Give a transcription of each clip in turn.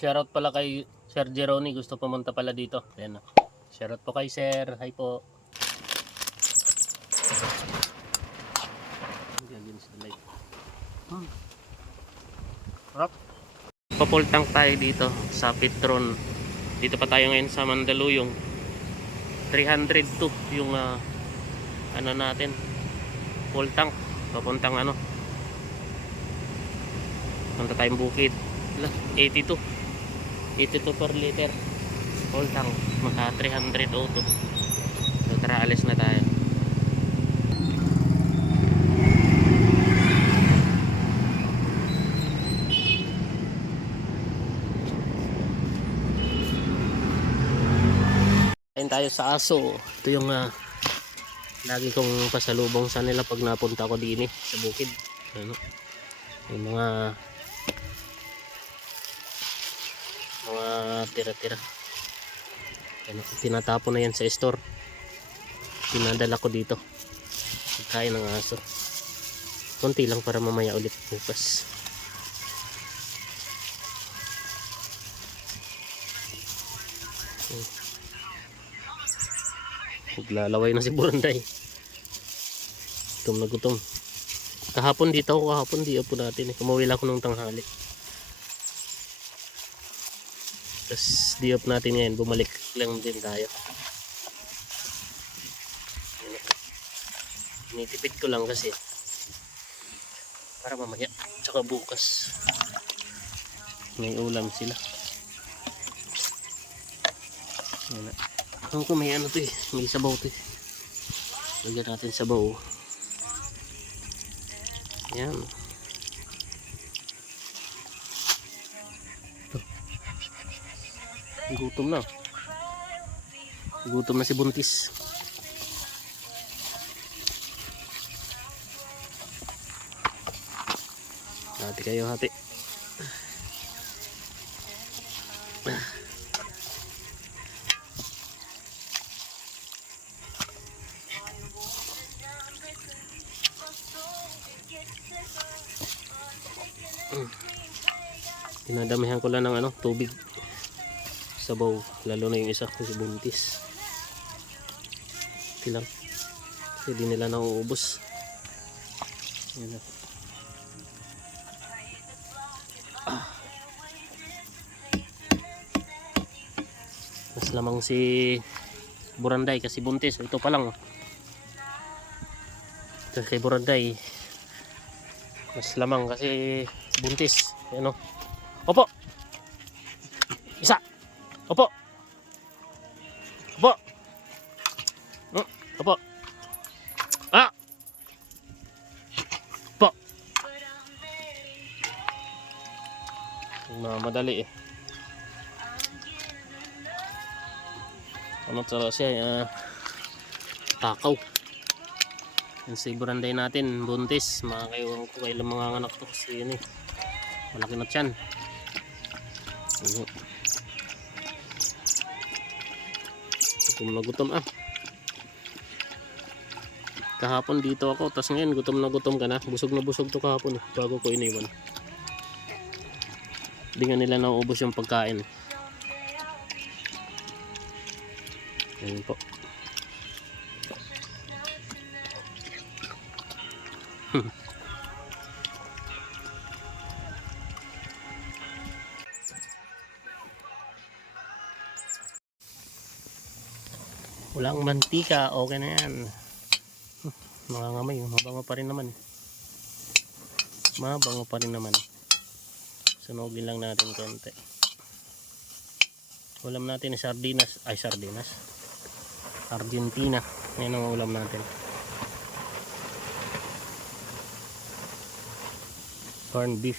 Shoutout pala kay Sir Jeroni, gusto pumunta pala dito. Ayan na. Shoutout po kay Sir. Hi po. Harap. Pa-full tank tayo dito sa Petron. Dito pa tayo ngayon sa Mandaluyong. 302 yung ano natin. Full tank. Papuntang ano. Punta tayong bukid. 82. 82 per liter. Full tank. Maka 300 auto. So tara, alis na tayo. Tayo sa Aso. Ito yung lagi kong pasalubong sa nila pag napunta ko din sa bukid. Ano? Yung mga tira-tira. Ano, tinatapon na yan sa store. Pinadala ko dito. Pagkain ng aso. Konti lang para mamaya ulit bukas. Lalaway na si Buranday. Gutom na gutom. Kahapon dito ako, kahapon di po natin. Umuwi lang ako nung tanghali. Tapos di up natin ngayon, bumalik lang din tayo. Nitipid ko lang kasi para mamaya tsaka bukas may ulam sila. Ano ko may ano to may sabaw to lagyan natin sabaw. Yan. Gutom na si Buntis. Hati kayo, hati. Dinadamihan ko lang ng ano, tubig. Sabaw, lalo na yung isa si Buntis. Tilang. Kasi di nila nauubos. Yan na. Mas lamang si Buranday kasi Buntis. Ito pa lang. Ito kay Buranday. Mas lamang kasi Buntis. Ano? Opo. Isa. Opo. Opo. Opo. Ah. Opo. Madali Ano talaga siya? Takaw. Yung si Buranday natin, Buntis. Makakaiwan ko kailang mga anak to kasi yun malaki na tiyan. Gutom na gutom Kahapon dito ako, tas ngayon gutom na gutom ka na. Busog na busog to kahapon bago ko iniwan. Hindi nga nila nauubos yung pagkain. Ayun po. Walang mantika, okay na yan. Nangangamay, mabango pa rin naman. Mabango pa rin naman. Sunugin lang natin konti. Ulam natin ay sardinas. Argentina. Yan ang ulam natin. Corn beef.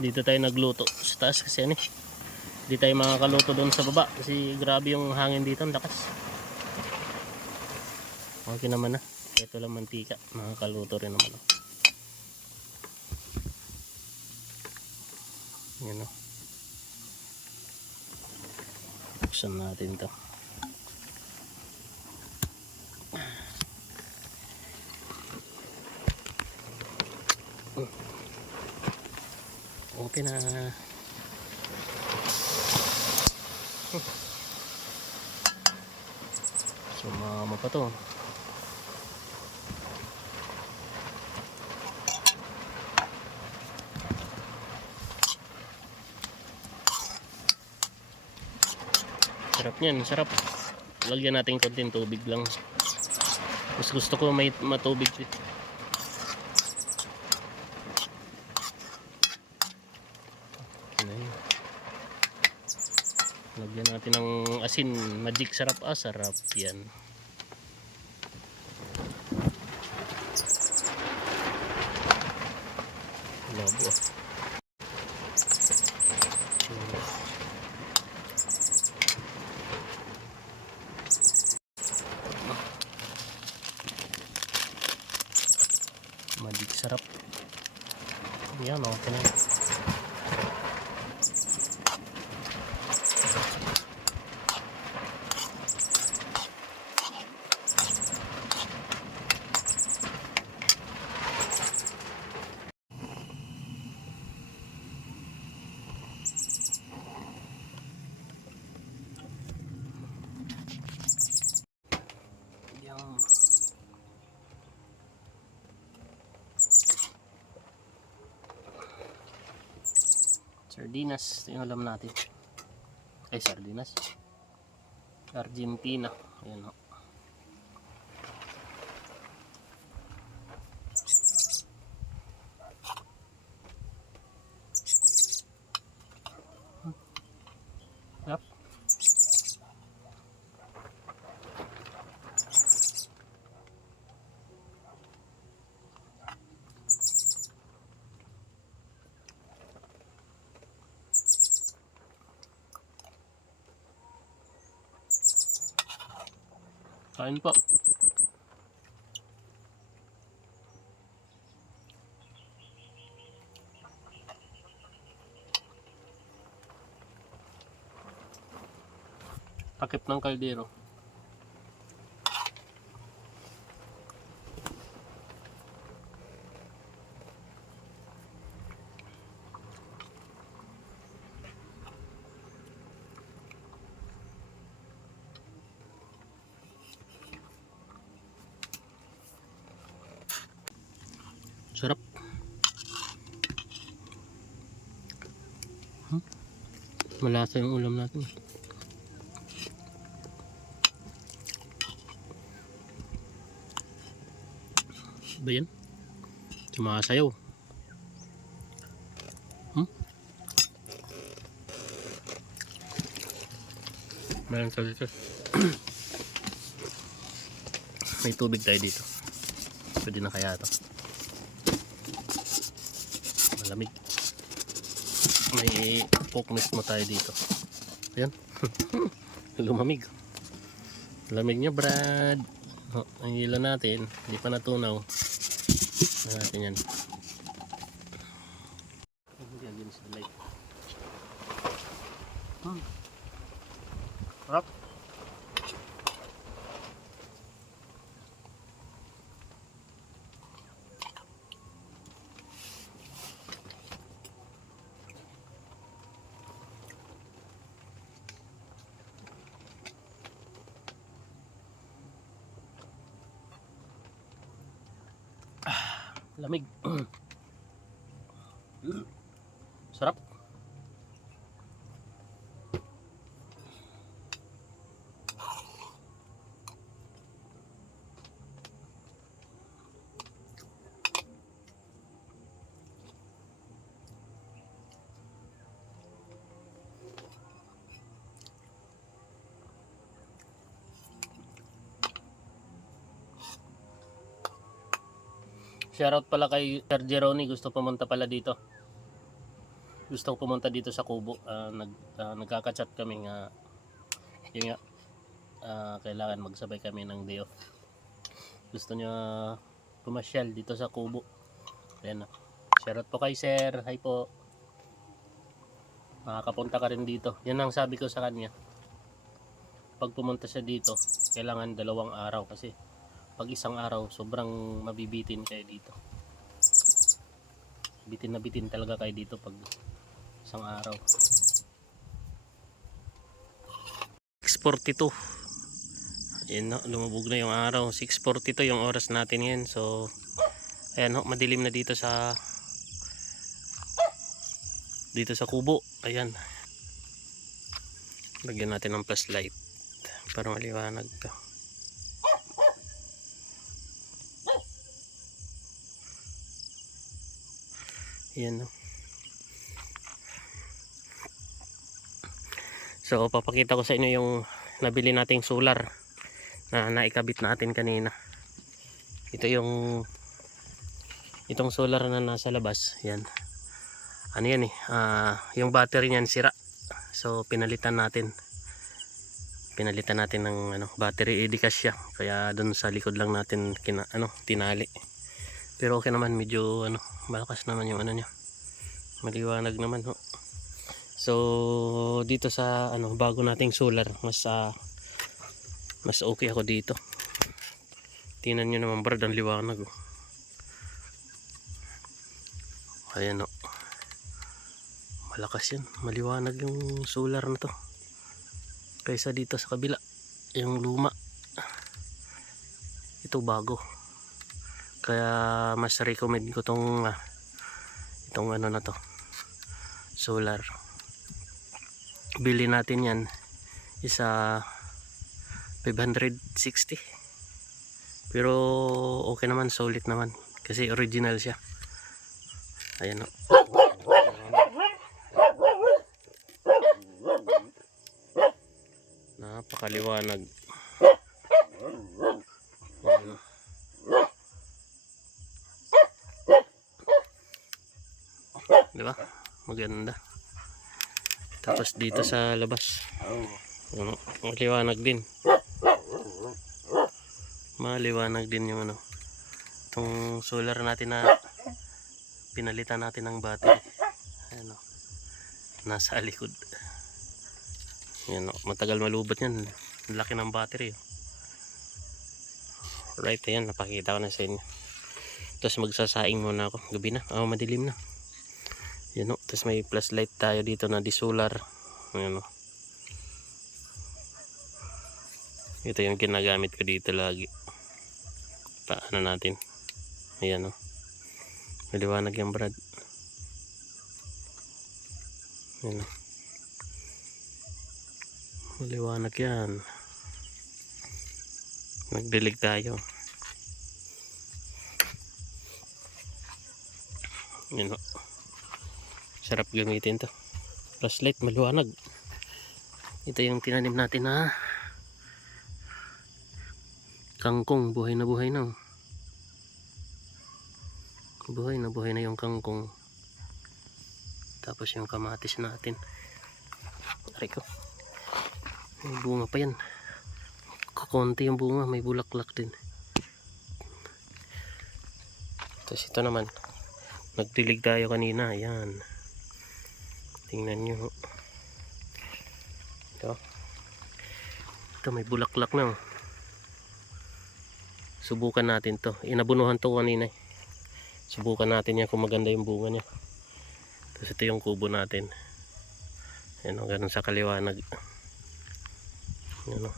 Dito tayo nagluto sa taas kasi hindi tayo makakaluto doon sa baba kasi grabe yung hangin dito, ang lakas. Okay naman ito lang mantika, makakaluto rin naman yan buksan natin to. Okay na. Sumama pa to. Sarap niyan, sarap. Lagyan natin konting tubig lang. Mas gusto ko may matubig. Lagyan natin ng asin, magic sarap, sarap yan. Labo. Magic sarap. Yan, okay na. Sardinas, yung alam natin. Ay, sardinas. Argentina. Ayan o. Yep. Kain po. Takip ng kaldero. Sarap. Malasa yung ulam natin. Ba yan? Sumasayaw. Meron sa dito. May tubig tayo dito. Pwede na kaya ito. Malamig. May coke mismo tayo dito. Ayan. Lumamig. Lamig niya, Brad. Oh, ang hila natin. Hindi pa natunaw. Natin yan. Against the light. Harap. Lamig. Sarap. Shoutout pala kay Sir Jeroni, gusto pumunta pala dito. Gusto pumunta dito sa Kubo. Nagkaka-chat kami nga yun nga, kailangan magsabay kami ng day off. Gusto niya pumasyal dito sa Kubo. Ayan na. Shoutout po kay Sir. Hi po. Makakapunta ka rin dito. Yan ang sabi ko sa kanya. Pag pumunta siya dito, kailangan 2 araw kasi pag isang araw sobrang mabibitin kayo dito. bitin na bitin talaga kayo dito pag isang araw. 6:42. Ayan no, lumubog na yung araw. 6:42 yung oras natin yan. So ayan no, madilim na dito sa kubo. Ayan, lagyan natin ng flashlight para maliwanag to. Ayan no. So papakita ko sa inyo yung nabili nating solar na naikabit natin kanina. Ito itong solar na nasa labas. Yan, ano yan yung battery niyan sira, so pinalitan natin ng battery, edikas siya, kaya doon sa likod lang natin tinali. Pero okay naman, medyo malakas naman yung niya, maliwanag naman ho. So dito sa bago nating solar, mas okay ako dito. Tingnan nyo naman brad, ang liwanag oh. Ayan o, malakas yan, maliwanag yung solar na to kaysa dito sa kabila, yung luma. Ito bago, kaya mas recommend ko itong na to, solar. Bili natin yan isa 560, pero okay naman, solid naman kasi original siya. Ayan o, napakaliwanag. Diba? Maganda. Tapos dito sa labas, maliwanag din. Maliwanag din yung itong solar natin na pinalitan natin ng battery. Ayan o, nasa likod. Ayan o, matagal malubot yan. Laki ng battery o. Right, ayan, napakita ko na sa inyo. Tapos magsasaing muna ako, gabi na, madilim na. Ayan o, tapos may flashlight tayo dito na di solar. Ayan o, ito yung ginagamit ko dito lagi. Paano natin, ayan o, maliwanag yung brad. Ayan o, maliwanag yan. Magdilig tayo. Ayan o, sarap gamitin to, flashlight, maliwanag. Ito yung tinanim natin na kangkong, buhay na buhay na. Buhay na yung kangkong. Tapos yung kamatis natin, aray ko, may bunga pa yan, kukunti yung bunga, may bulaklak din. Tapos ito naman, nagdilig tayo kanina. Ayan, tingnan nyo ito may bulaklak na. Subukan natin to, inabunuhan to kanina. Subukan natin yan kung maganda yung bunga niya. Tapos ito yung kubo natin. Ayan o, ganun sa kaliwanag. Ayan o,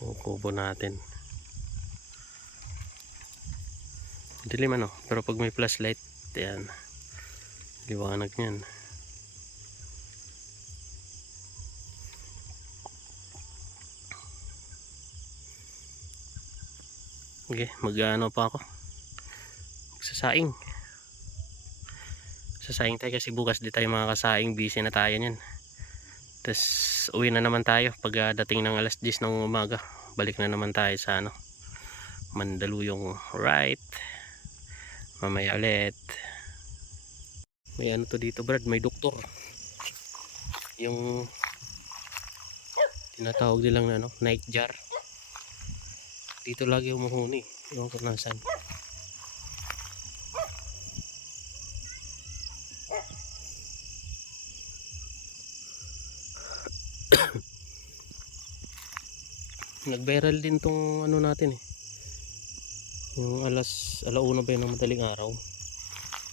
yung kubo natin. Dilim pero pag may flashlight, ayan, liwanag niyan. Okay, mag-ano pa ako, magsasaing tayo kasi bukas di tayo makakasaing, busy na tayo niyan. Tapos uwi na naman tayo pag dating ng alas 10 ng umaga. Balik na naman tayo sa Mandaluyong. Right, mamaya ulit. May to dito brad, may doktor, yung tinatawag nilang night jar. Dito lagi umuhuni, yung kung nasan. Nag-viral din tong natin Yung alauna ba yun ng madaling araw.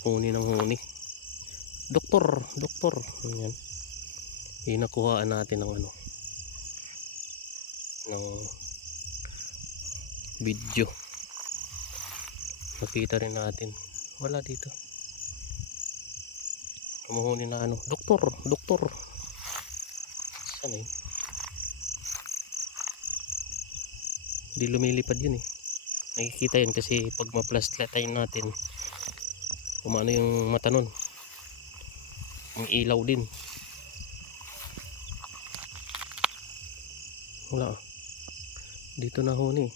Huni ng huni. Doktor, doktor. Yan. Inakuhaan natin ng ano. Ng video. Nakita rin natin. Wala dito. Kumuhuni na ano. Doktor, doktor. Saan eh? Hindi lumilipad yun eh. Nakikita yun kasi pag ma-flashlight natin, umano yung mata nun. Ang ilaw din. Wala. Dito na huni.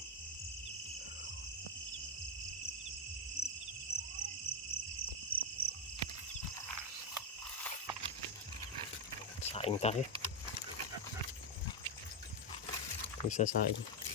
Saing tayo. Isa saing.